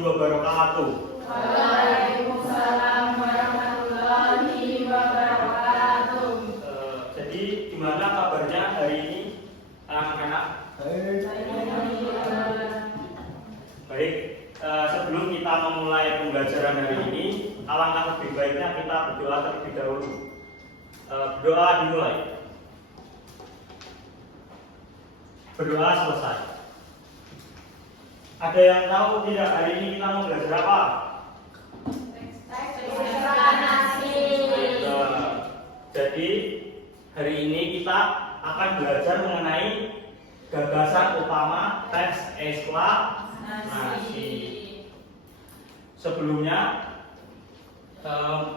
warahmatullahi wabarakatuh. Waalaikumsalam warahmatullahi wabarakatuh. Jadi gimana kabarnya hari ini anak-anak? Baik. Sebelum kita memulai pembelajaran hari ini, alangkah lebih baiknya kita berdoa terlebih dahulu. Doa dimulai. Berdoa selesai. Ada yang tahu tidak hari ini kita mau belajar apa? Jadi hari ini kita akan belajar mengenai gagasan utama teks eksplanasi. Sebelumnya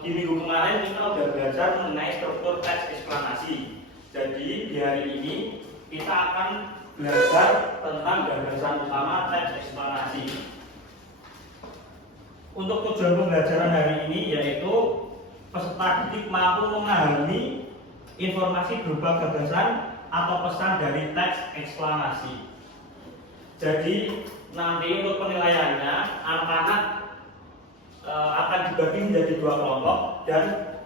di minggu kemarin kita sudah belajar mengenai struktur teks eksplanasi. Jadi di hari ini kita akan belajar tentang gagasan utama teks eksplanasi. Untuk tujuan pembelajaran hari ini yaitu peserta didik mampu memahami informasi berupa gagasan atau pesan dari teks eksplanasi. Jadi nanti untuk penilaiannya anak-anak akan dibagi menjadi dua kelompok dan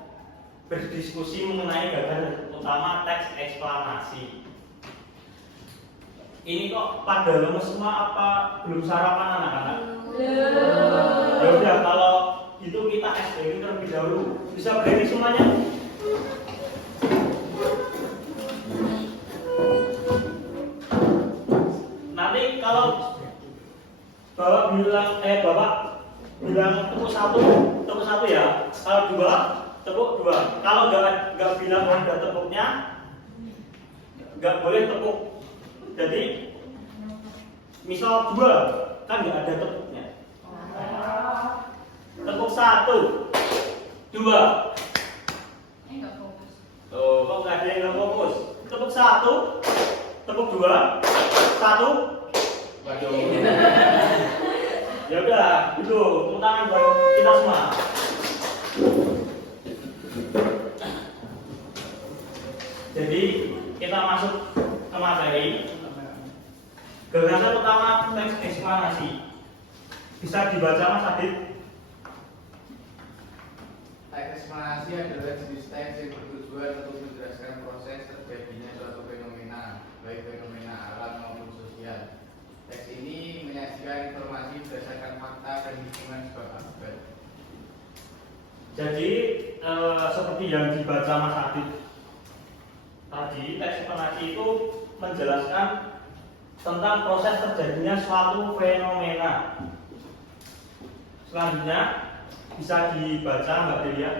berdiskusi mengenai gagasan utama teks eksplanasi. Ini kok pada lemes semua apa belum sarapan anak-anak? Belum. Ya udah kalau gitu kita SBY terlebih dahulu. Bisa berdiri semuanya? Nanti kalau Bapak bilang tepuk satu ya. Kalau dua, tepuk dua. Kalau nggak bilang ada tepuknya, nggak boleh tepuk. Jadi misal dua kan nggak ada tepuknya. Tepuk satu, dua. Oh, kok nggak ada yang nggak fokus? Tepuk satu, tepuk dua, satu. Waduh. Ya udah, itu tepuk tangan buat kita semua. Jadi kita masuk ke materi. Gagasan utama teks eksplanasi bisa dibaca Mas Adit. Teks eksplanasi adalah jenis teks yang bertujuan untuk menjelaskan proses terjadinya suatu fenomena, baik fenomena alam maupun sosial. Teks ini menyajikan informasi berdasarkan fakta dan hitungan sebab akibat. Jadi seperti yang dibaca Mas Adit tadi, teks eksplanasi itu menjelaskan tentang proses terjadinya suatu fenomena. Selanjutnya bisa dibaca Mbak Delia.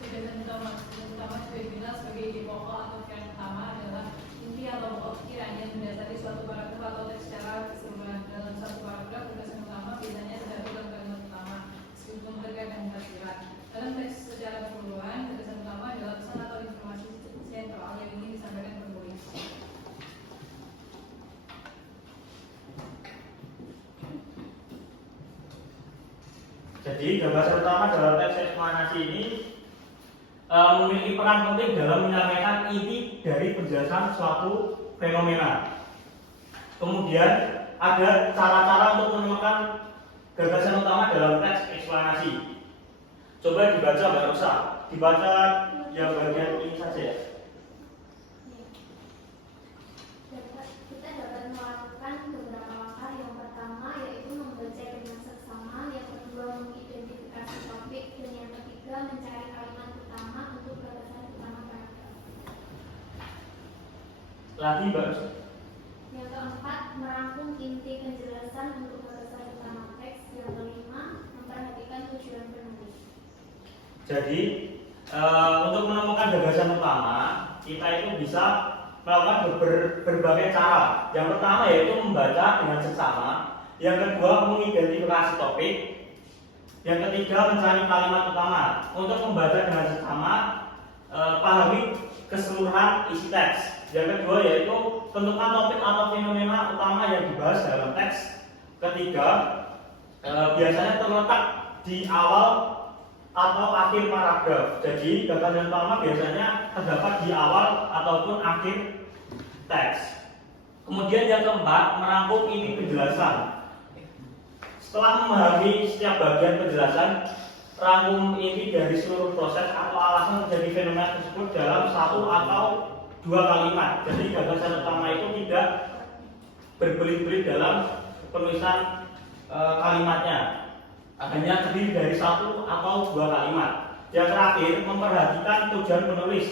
Gagasan utama dikenal sebagai ide pokok atau pikiran utama adalah inti atau pokok pikiran yang mendasari suatu paragraf atau teks secara keseluruhan. Dalam satu paragraf, gagasan utama biasanya terdapat dalam kalimat utama, meskipun terkadang tersirat. Dalam teks secara keseluruhan, gagasan utama adalah pesan atau informasi sentral yang ingin disampaikan penulis. Jadi gagasan utama dalam teks eksplanasi ini memiliki peran penting dalam menyampaikan inti dari penjelasan suatu fenomena. Kemudian ada cara-cara untuk menemukan gagasan utama dalam teks eksplanasi. Coba dibaca Mbak Rosa, dibaca yang bagian ini saja ya. Kita dapat melakukan beberapa langkah. Yang pertama yaitu membaca dengan seksama, yang kedua mengidentifikasi topik, dan yang ketiga mencari kalimat utama untuk gagasan utama paragraf. Lagi Mbak Rosa. Yang keempat merangkum inti penjelasan untuk gagasan utama teks. Yang kelima memperhatikan tujuan penulis. Jadi untuk menemukan gagasan utama kita itu bisa melakukan berbagai cara. Yang pertama yaitu membaca dengan seksama, yang kedua mengidentifikasi topik, yang ketiga mencari kalimat utama. Untuk membaca dengan seksama, pahami keseluruhan isi teks. Yang kedua yaitu tentukan topik atau fenomena utama yang dibahas dalam teks. Ketiga biasanya terletak di awal atau akhir paragraf. Jadi gagasan utama biasanya terdapat di awal ataupun akhir teks. Kemudian yang keempat, merangkum inti penjelasan. Setelah memahami setiap bagian penjelasan, rangkum inti dari seluruh proses atau alasan terjadi fenomena tersebut dalam satu atau dua kalimat. Jadi gagasan utama itu tidak berbelit-belit dalam penulisan kalimatnya, hanya terdiri dari satu atau dua kalimat. Yang terakhir, memperhatikan tujuan penulis.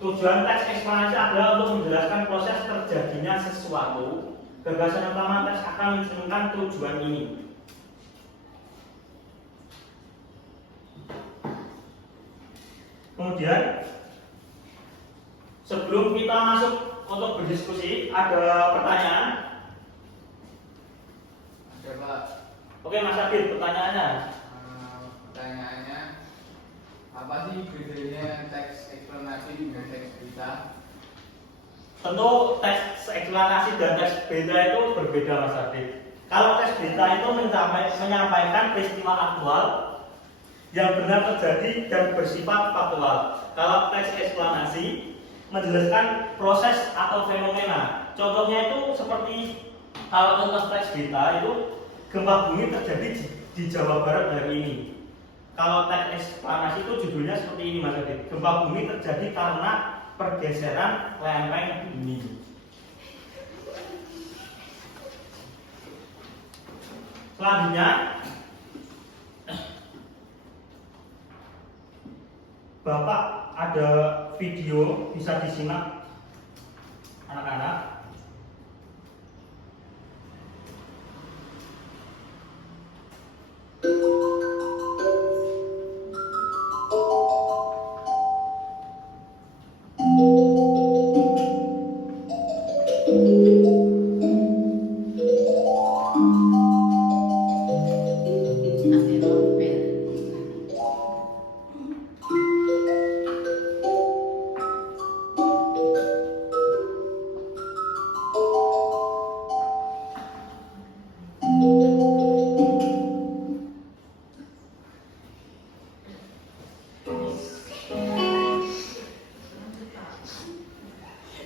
Tujuan teks eksplanasi adalah untuk menjelaskan proses terjadinya sesuatu. Gagasan utama teks akan mencerminkan tujuan ini. Kemudian, sebelum kita masuk untuk berdiskusi, ada pertanyaan? Ada Pak. Oke Mas Adit, pertanyaannya. Pertanyaannya, apa sih bedanya teks eksplanasi dengan teks berita? Tentu teks eksplanasi dan teks berita itu berbeda Mas Adit. Kalau teks berita itu menyampaikan peristiwa aktual yang benar terjadi dan bersifat faktual. Kalau teks eksplanasi menjelaskan proses atau fenomena. Contohnya itu seperti kalau contoh teks berita itu gempa bumi terjadi di Jawa Barat hari ini. Kalau teks eksplanasi itu judulnya seperti ini Mas Adit. Gempa bumi terjadi karena pergeseran lereng bumi. Selanjutnya, Bapak ada video bisa disimak anak-anak.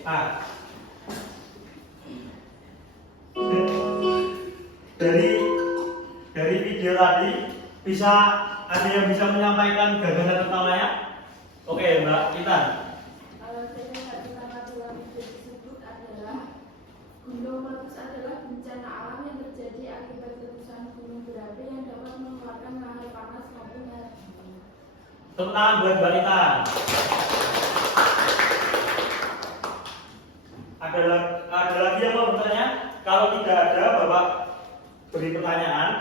Ah, dari video tadi bisa ada yang bisa menyampaikan gagasan utamanya? Oke, Mbak Intan. Alasan yang satu sama dua video tersebut adalah gunung meletus adalah bencana alam yang terjadi akibat letusan gunung berapi yang dapat mengeluarkan lahar panas maupun lahar dingin. Tepuk tangan buat Mbak Intan. Ada lagi yang mau bertanya? Kalau tidak ada, Bapak beri pertanyaan.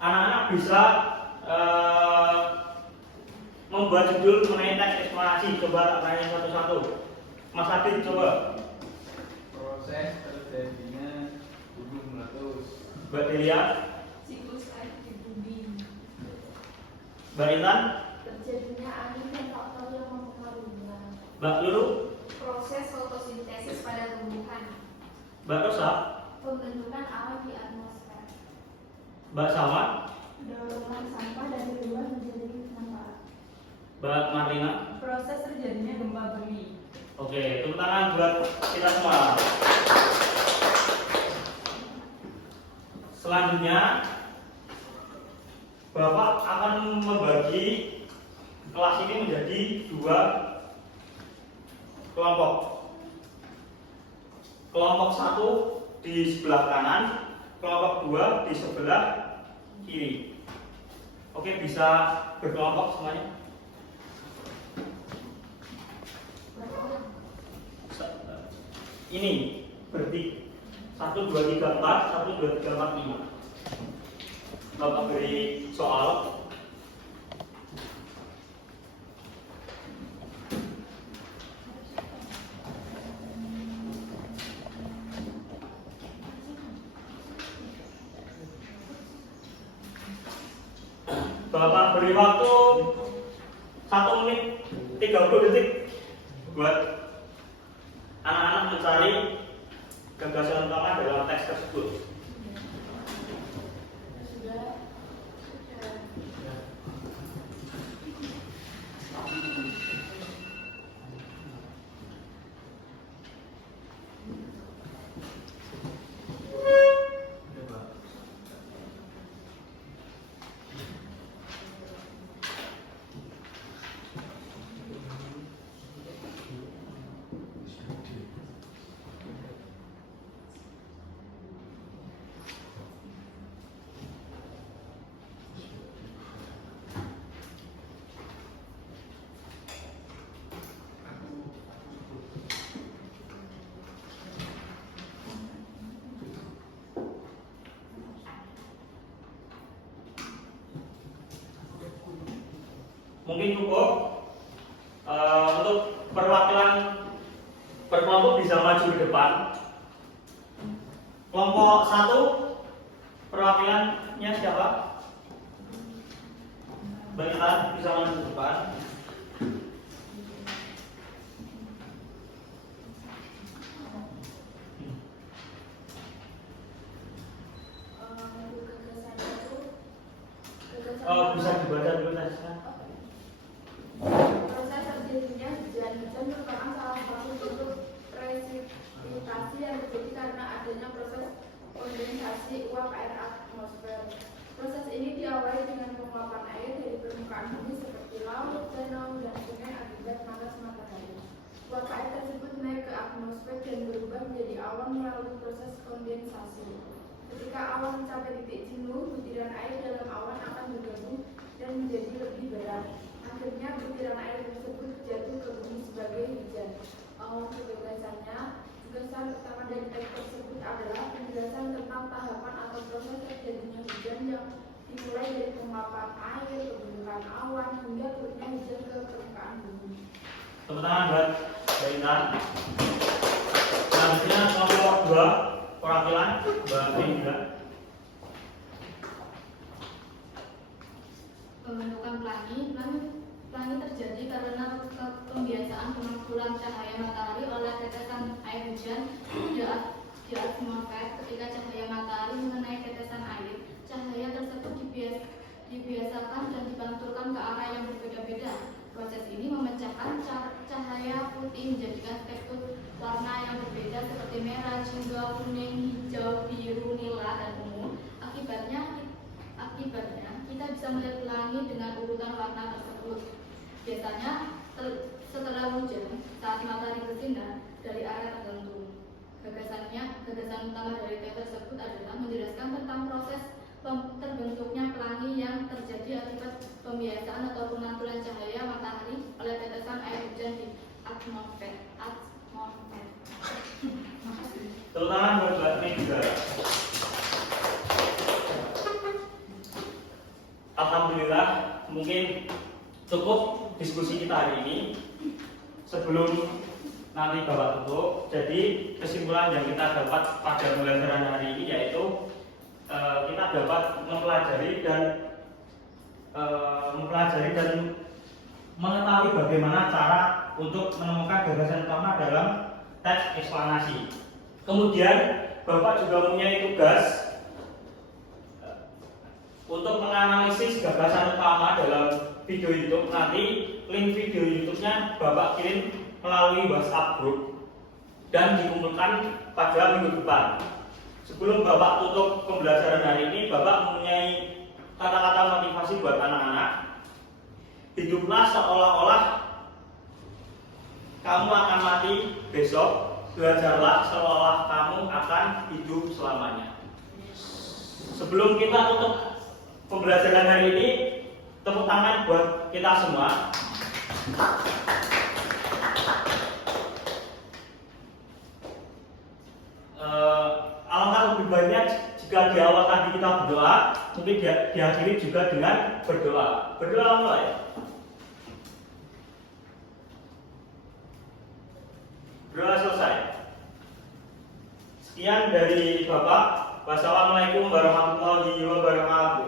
Anak-anak bisa membuat judul mengenai teks eksplanasi. Coba tanya satu-satu. Mas Adit coba. Proses terjadinya gunung meletus. Mbak Delia, Siklus air di bumi. Mbak Intan, Terjadinya angin dan faktor yang mempengaruhinya. Mbak Lulu, Proses fotosintesis pada tumbuhan. Mbak Rosa, Pembentukan awan di atmosfer. Mbak Salma, Daungan sampah dari luar menjadi sampah. Mbak Marlina. Proses terjadinya gempa bumi. Oke, tepuk tangan buat kita semua. Selanjutnya, Bapak akan membagi kelas ini menjadi dua kelompok. Kelompok satu di sebelah kanan, kelompok dua di sebelah kiri. Oke, bisa berkelompok semuanya. Ini berarti 1, 2, 3, 4, 1, 2, 3, 4, 5. Bapak beri soal. Bapak beri waktu 1 menit 30 detik buat anak-anak mencari gagasan utama dalam teks tersebut. Sudah. mungkin cukup. Untuk perwakilan berkelompok bisa maju ke depan. Kelompok 1 perwakilannya siapa? Berikan bisa maju ke depan. Bisa dibaca dulu saja. Proses terjadinya hujan merupakan salah satu bentuk presipitasi yang terjadi karena adanya proses kondensasi uap air atmosfer. Proses ini diawali dengan penguapan air dari permukaan bumi seperti laut, danau, dan sungai akibat panas matahari. Uap air tersebut naik ke atmosfer dan berubah menjadi awan melalui proses kondensasi. Ketika awan mencapai titik jenuh, butiran air dalam awan akan bergabung dan menjadi lebih berat. Akhirnya butiran air tersebut jatuh ke bumi sebagai hujan. Gagasannya, gagasan utama dari teks tersebut adalah penjelasan tentang tahapan atau proses terjadinya hujan yang dimulai dari penguapan air, pembentukan awan, hingga turunnya hujan ke permukaan bumi. Tepuk tangan buat Mbak Intan. Selanjutnya kelompok 2 perwakilan Mbak Indra. Pembentukan pelangi terjadi karena pembiasaan pengumpulan cahaya matahari oleh tetesan air hujan di atmosfer. Ketika cahaya matahari mengenai tetesan air, cahaya tersebut dibiasakan dan dipantulkan ke arah yang berbeda-beda. Proses ini memecahkan cahaya putih menjadikan spektrum warna yang berbeda seperti merah, jingga, kuning, hijau, biru, nila, dan ungu. Akibatnya kita bisa melihat pelangi dengan urutan warna tersebut. Biasanya setelah hujan, saat matahari bersinar dari arah tertentu. Gagasan utama dari teks tersebut adalah menjelaskan tentang proses terbentuknya pelangi yang terjadi akibat pembiasaan atau pemantulan cahaya matahari oleh tetesan air hujan di atmosfer. Tepuk tangan buat Mbak Mega. Alhamdulillah, mungkin cukup diskusi kita hari ini. Sebelum nanti Bapak tutup, jadi kesimpulan yang kita dapat pada pembelajaran hari ini yaitu kita dapat mempelajari dan mengetahui bagaimana cara untuk menemukan gagasan utama dalam teks eksplanasi. Kemudian Bapak juga mempunyai tugas untuk menganalisis gagasan utama dalam video YouTube. Nanti link video YouTube-nya Bapak kirim melalui WhatsApp group dan dikumpulkan pada minggu depan. Sebelum Bapak tutup pembelajaran hari ini, Bapak mempunyai kata-kata motivasi buat anak-anak. Hiduplah seolah-olah kamu akan mati besok. Belajarlah seolah kamu akan hidup selamanya. Sebelum kita tutup pembelajaran hari ini, tepuk tangan buat kita semua. Alangkah lebih baiknya jika di awal tadi kita berdoa, mungkin diakhiri juga dengan berdoa. Berdoa mulai. Berdoa selesai. Sekian dari Bapak. Wassalamualaikum warahmatullahi wabarakatuh.